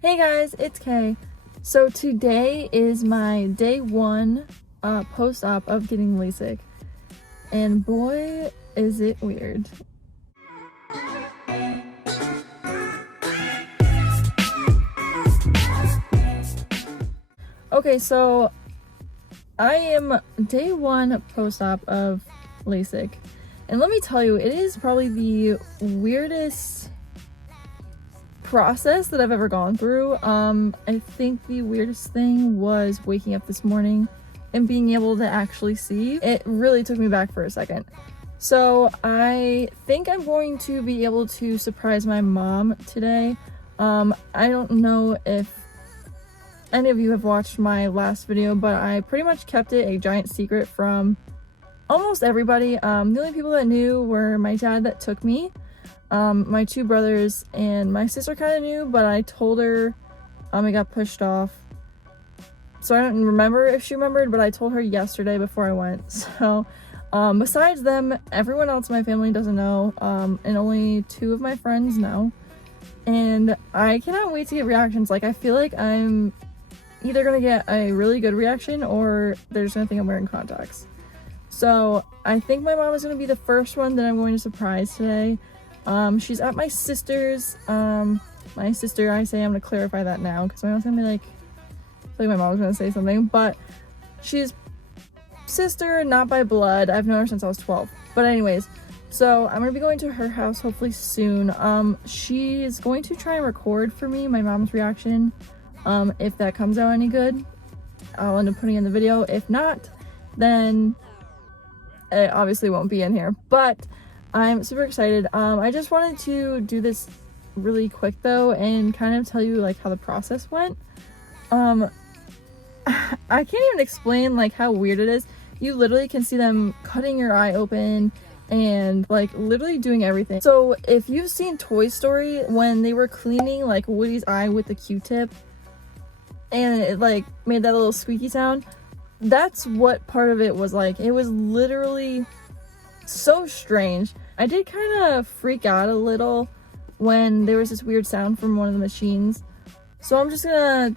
Hey guys, it's Kay. So today is my day one post-op of getting LASIK, and boy is it weird. Okay, so I am day one post-op of LASIK, and let me tell you, it is probably the weirdest process that I've ever gone through. I think the weirdest thing was waking up this morning and being able to actually see. It really took me back for a second. So I think I'm going to be able to surprise my mom today. I don't know if any of you have watched my last video, but I pretty much kept it a giant secret from almost everybody. The only people that knew were my dad that took me, my two brothers, and my sister kind of knew, but I told her. It got pushed off, so I don't remember if she remembered, but I told her yesterday before I went. So besides them, everyone else in my family doesn't know, and only two of my friends know, and I cannot wait to get reactions. Like, I feel like I'm either gonna get a really good reaction or they're just gonna think I'm wearing contacts. So I think my mom is gonna be the first one that I'm going to surprise today. She's at my sister's. My sister, I'm gonna clarify that now because my mom's gonna be like, I feel like my mom's gonna say something, but she's sister, not by blood. I've known her since I was 12. But anyways, so I'm gonna be going to her house hopefully soon. She's going to try and record for me my mom's reaction. If that comes out any good, I'll end up putting in the video. If not, then it obviously won't be in here. But I'm super excited. I just wanted to do this really quick though and kind of tell you like how the process went. I can't even explain like how weird it is. You literally can see them cutting your eye open and like literally doing everything. So if you've seen Toy Story, when they were cleaning like Woody's eye with the Q-tip and it like made that little squeaky sound, that's what part of it was like. It was literally so strange. I did kind of freak out a little when there was this weird sound from one of the machines. So I'm just gonna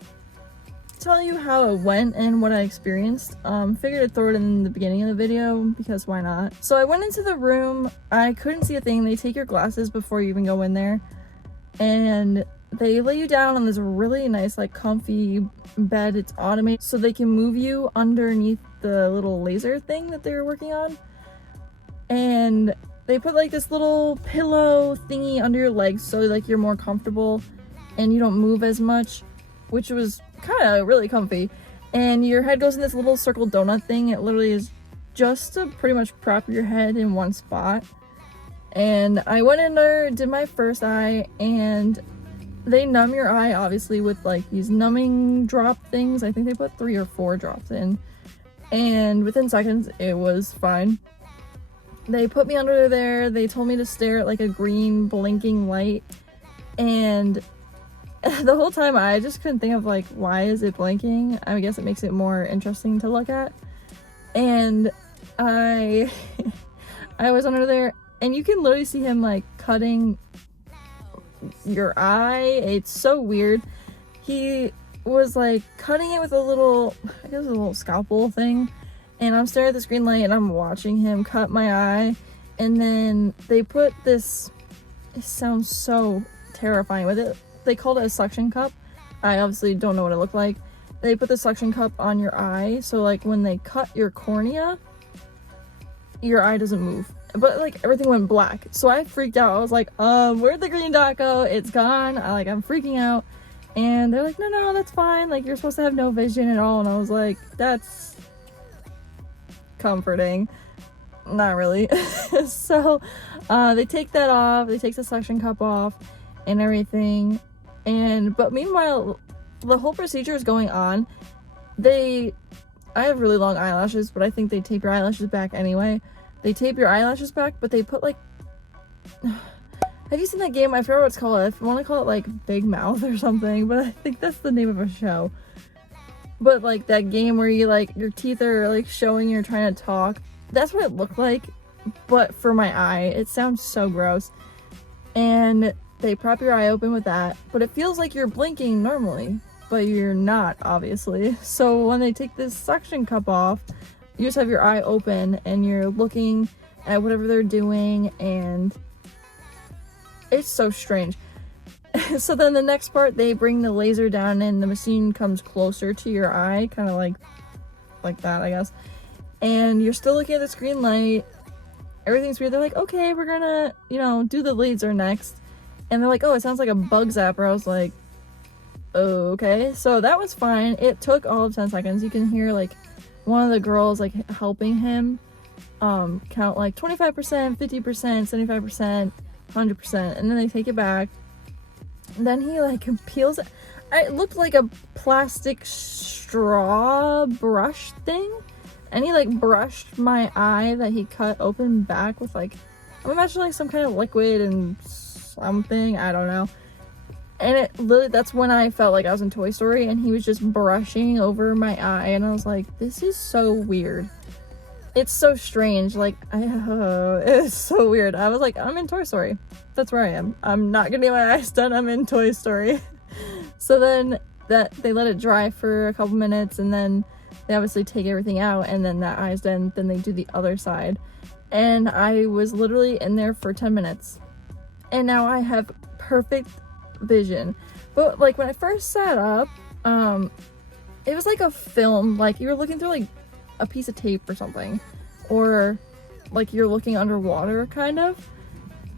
tell you how it went and what I experienced. Figured I'd throw it in the beginning of the video because why not? So I went into the room. I couldn't see a thing. They take your glasses before you even go in there, and they lay you down on this really nice like comfy bed. It's automated so they can move you underneath the little laser thing that they were working on, and they put like this little pillow thingy under your legs so like you're more comfortable and you don't move as much, which was kind of really comfy. And your head goes in this little circle donut thing. It literally is just to pretty much prop your head in one spot. And I went in there, did my first eye, and they numb your eye obviously with like these numbing drop things. I think they put 3 or 4 drops in, and within seconds it was fine. They put me under there. They told me to stare at like a green blinking light, and the whole time I just couldn't think of like, why is it blinking? I guess it makes it more interesting to look at. And I was under there, and you can literally see him like cutting your eye. It's so weird. He was like cutting it with a little, I guess a little scalpel thing. And I'm staring at this green light and I'm watching him cut my eye. And then they put this, it sounds so terrifying with it. They called it a suction cup. I obviously don't know what it looked like. They put the suction cup on your eye. So like when they cut your cornea, your eye doesn't move. But like everything went black. So I freaked out. I was like, where'd the green dot go? It's gone. I'm freaking out. And they're like, no, that's fine. Like, you're supposed to have no vision at all. And I was like, that's comforting. Not really. So they take that off. They take the suction cup off and everything. But meanwhile, the whole procedure is going on. I have really long eyelashes, but I think they tape your eyelashes back anyway. They tape your eyelashes back, but they put like, have you seen that game? I forgot what it's called. I want to call it like Big Mouth or something, but I think that's the name of a show. But like that game where you like, your teeth are like showing, you're trying to talk. That's what it looked like, but for my eye. It sounds so gross. And they prop your eye open with that, but it feels like you're blinking normally, but you're not, obviously. So when they take this suction cup off, you just have your eye open and you're looking at whatever they're doing, and it's so strange. So then the next part, they bring the laser down and the machine comes closer to your eye, kind of like that, I guess. And you're still looking at the screen light. Everything's weird. They're like, okay, we're gonna, do the laser next. And they're like, oh, it sounds like a bug zapper. I was like, okay. So that was fine. It took all of 10 seconds. You can hear like one of the girls like helping him count like 25%, 50%, 75%, 100%. And then they take it back. And then he like peels it. It looked like a plastic straw brush thing. And he like brushed my eye that he cut open back with like, I'm imagining like some kind of liquid and something, I don't know. And it literally, that's when I felt like I was in Toy Story, and he was just brushing over my eye, and I was like, this is so weird. It's so strange. Like, it's so weird. I was like, I'm in Toy Story. That's where I am. I'm not gonna get my eyes done. I'm in Toy Story. So then they let it dry for a couple minutes, and then they obviously take everything out, and then that eye's done. Then they do the other side. And I was literally in there for 10 minutes. And now I have perfect vision. But like when I first sat up, it was like a film. Like you were looking through like a piece of tape or something. Or like you're looking underwater kind of.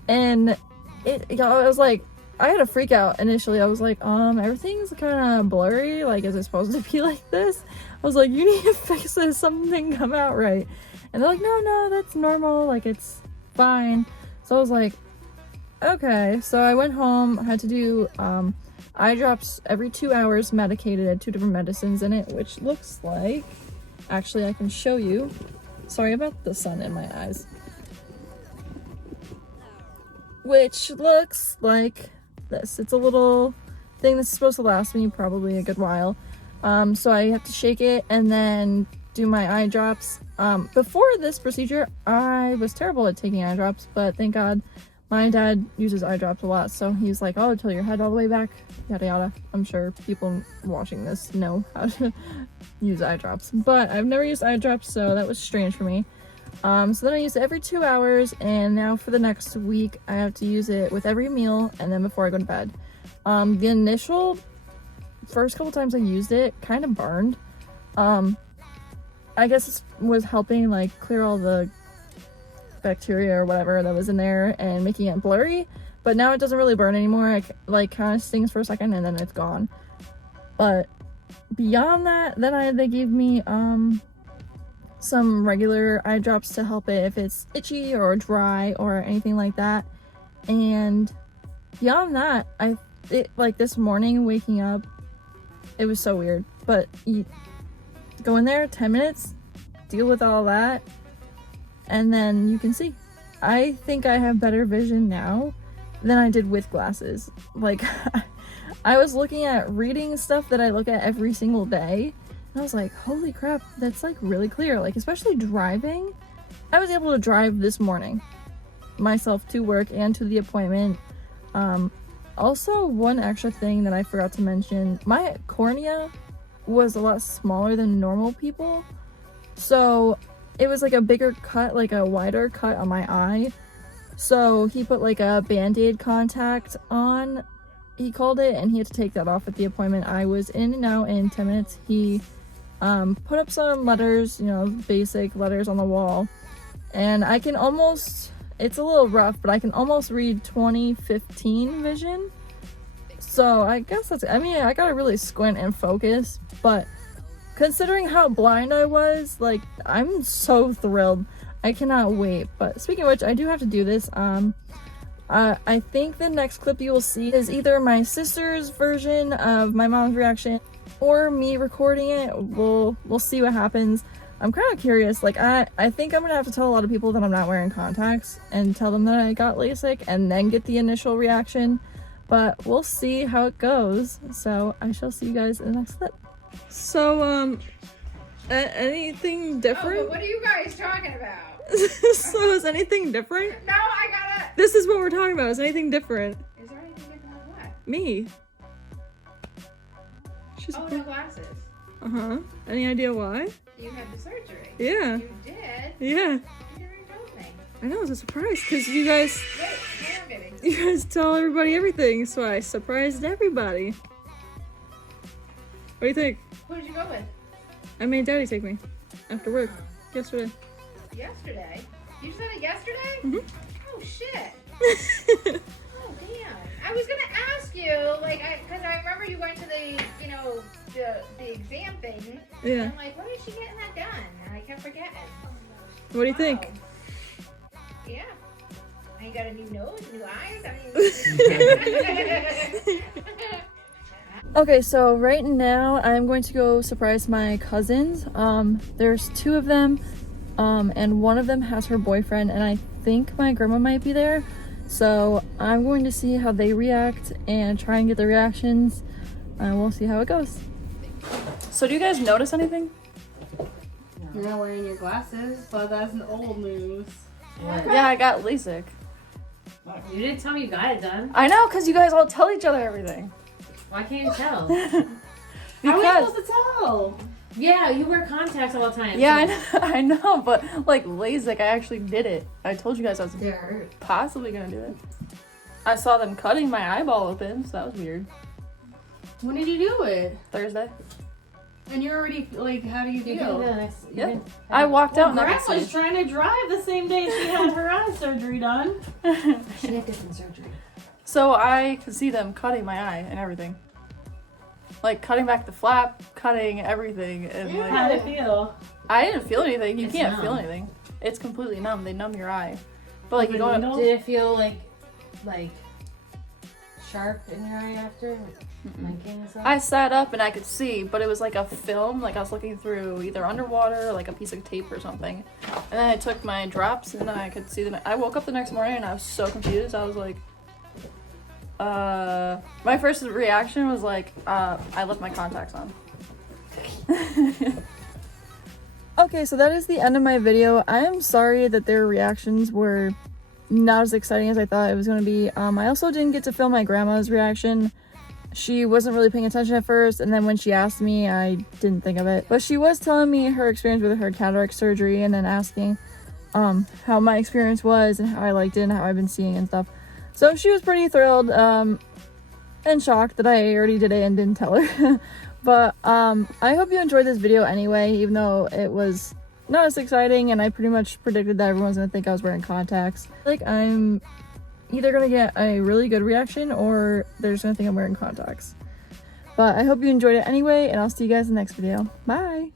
And it, I was like, I had a freak out initially. I was like, everything's kind of blurry. Like, is it supposed to be like this? I was like, you need to fix this. Something come out right. And they're like, no, that's normal. Like, it's fine. So I was like, okay. So I went home. I had to do eye drops every 2 hours, medicated. It had 2 different medicines in it, which looks like, actually, I can show you. Sorry about the sun in my eyes. Which looks like this. It's a little thing that's supposed to last me probably a good while. So I have to shake it and then do my eye drops. Before this procedure, I was terrible at taking eye drops, but thank God my dad uses eye drops a lot. So he's like, oh, tilt your head all the way back, yada yada. I'm sure people watching this know how to use eye drops, but I've never used eye drops, so that was strange for me. So then I use it every 2 hours, and now for the next week I have to use it with every meal and then before I go to bed. The initial first couple times I used it kind of burned. I guess it was helping like clear all the bacteria or whatever that was in there and making it blurry, but now it doesn't really burn anymore. It like kind of stings for a second and then it's gone. But beyond that, then they gave me some regular eye drops to help it if it's itchy or dry or anything like that. And beyond that, like this morning waking up, it was so weird, but you go in there 10 minutes, deal with all that, and then you can see. I think I have better vision now than I did with glasses. Like I was looking at reading stuff that I look at every single day, and I was like, holy crap, that's like really clear. Like especially driving. I was able to drive this morning myself to work and to the appointment. Also, one extra thing that I forgot to mention, my cornea was a lot smaller than normal people. So it was like a bigger cut, like a wider cut on my eye. So he put like a Band-Aid contact on, he called it, and he had to take that off at the appointment. I was in and out in 10 minutes. He put up some letters, basic letters on the wall. And I can almost, it's a little rough, but I can almost read 20/15 vision. So I guess I gotta really squint and focus, but considering how blind I was, like, I'm so thrilled. I cannot wait. But speaking of which, I do have to do this. I think the next clip you will see is either my sister's version of my mom's reaction or me recording it. We'll see what happens. I'm kind of curious. Like, I think I'm gonna have to tell a lot of people that I'm not wearing contacts and tell them that I got LASIK and then get the initial reaction. But we'll see how it goes. So I shall see you guys in the next clip. So, anything different? Oh, but what are you guys talking about? So is anything different? No, I gotta... This is what we're talking about. Is anything different? Is there anything Me. She's Oh, no glasses. Uh-huh. Any idea why? You had the surgery. Yeah. You did? Yeah. You never told me. I know, it was a surprise because you guys Wait, come here, baby. you guys tell everybody everything, so I surprised everybody. What do you think? Who did you go with? I made Daddy take me after work yesterday. Yesterday? You said it yesterday? Mhm. Oh, shit. Oh, damn. I was going to ask you, like, because I remember you went to the, you know, the exam thing. Yeah. And I'm like, when is she getting that done? And I kept forgetting. What do you think? Wow. Yeah. And you got a new nose, new eyes. I mean, Okay, so right now I'm going to go surprise my cousins. There's two of them, and one of them has her boyfriend, and I think my grandma might be there. So I'm going to see how they react and try and get the reactions, and we'll see how it goes. So do you guys notice anything? You're not wearing your glasses, but that's an old news. Yeah, I got LASIK. You didn't tell me you got it done. I know, because you guys all tell each other everything. Why can't you tell? Because How are you supposed to tell? Yeah, you wear contacts all the time. yeah, I know, but like LASIK, I actually did it. I told you guys I was They hurt. possibly gonna do it. I saw them cutting my eyeball open, so that was weird. When did you do it? Thursday. And you're already, like, how do you feel? Yeah. I walked out and I Grandma could was see. trying to drive the same day she had her eye surgery done. She had different surgery. So I could see them cutting my eye and everything. Like cutting back the flap, cutting everything, and How like did it feel? I didn't feel anything. You It's can't feel numb. anything. It's completely numb. They numb your eye. But like you Open don't. window? Did it feel like sharp in your eye after? Blinking and stuff? I sat up and I could see, but it was like a film. Like I was looking through either underwater, or like a piece of tape or something. And then I took my drops and I could see I woke up the next morning and I was so confused. I was like, my first reaction was like, I left my contacts on. Okay, so that is the end of my video. I am sorry that their reactions were not as exciting as I thought it was going to be. I also didn't get to film my grandma's reaction. She wasn't really paying attention at first, and then when she asked me, I didn't think of it. But she was telling me her experience with her cataract surgery and then asking how my experience was and how I liked it and how I've been seeing and stuff. So she was pretty thrilled and shocked that I already did it and didn't tell her. But I hope you enjoyed this video anyway, even though it was not as exciting and I pretty much predicted that everyone's gonna think I was wearing contacts. Like I'm either gonna get a really good reaction or they're just gonna think I'm wearing contacts. But I hope you enjoyed it anyway, and I'll see you guys in the next video. Bye!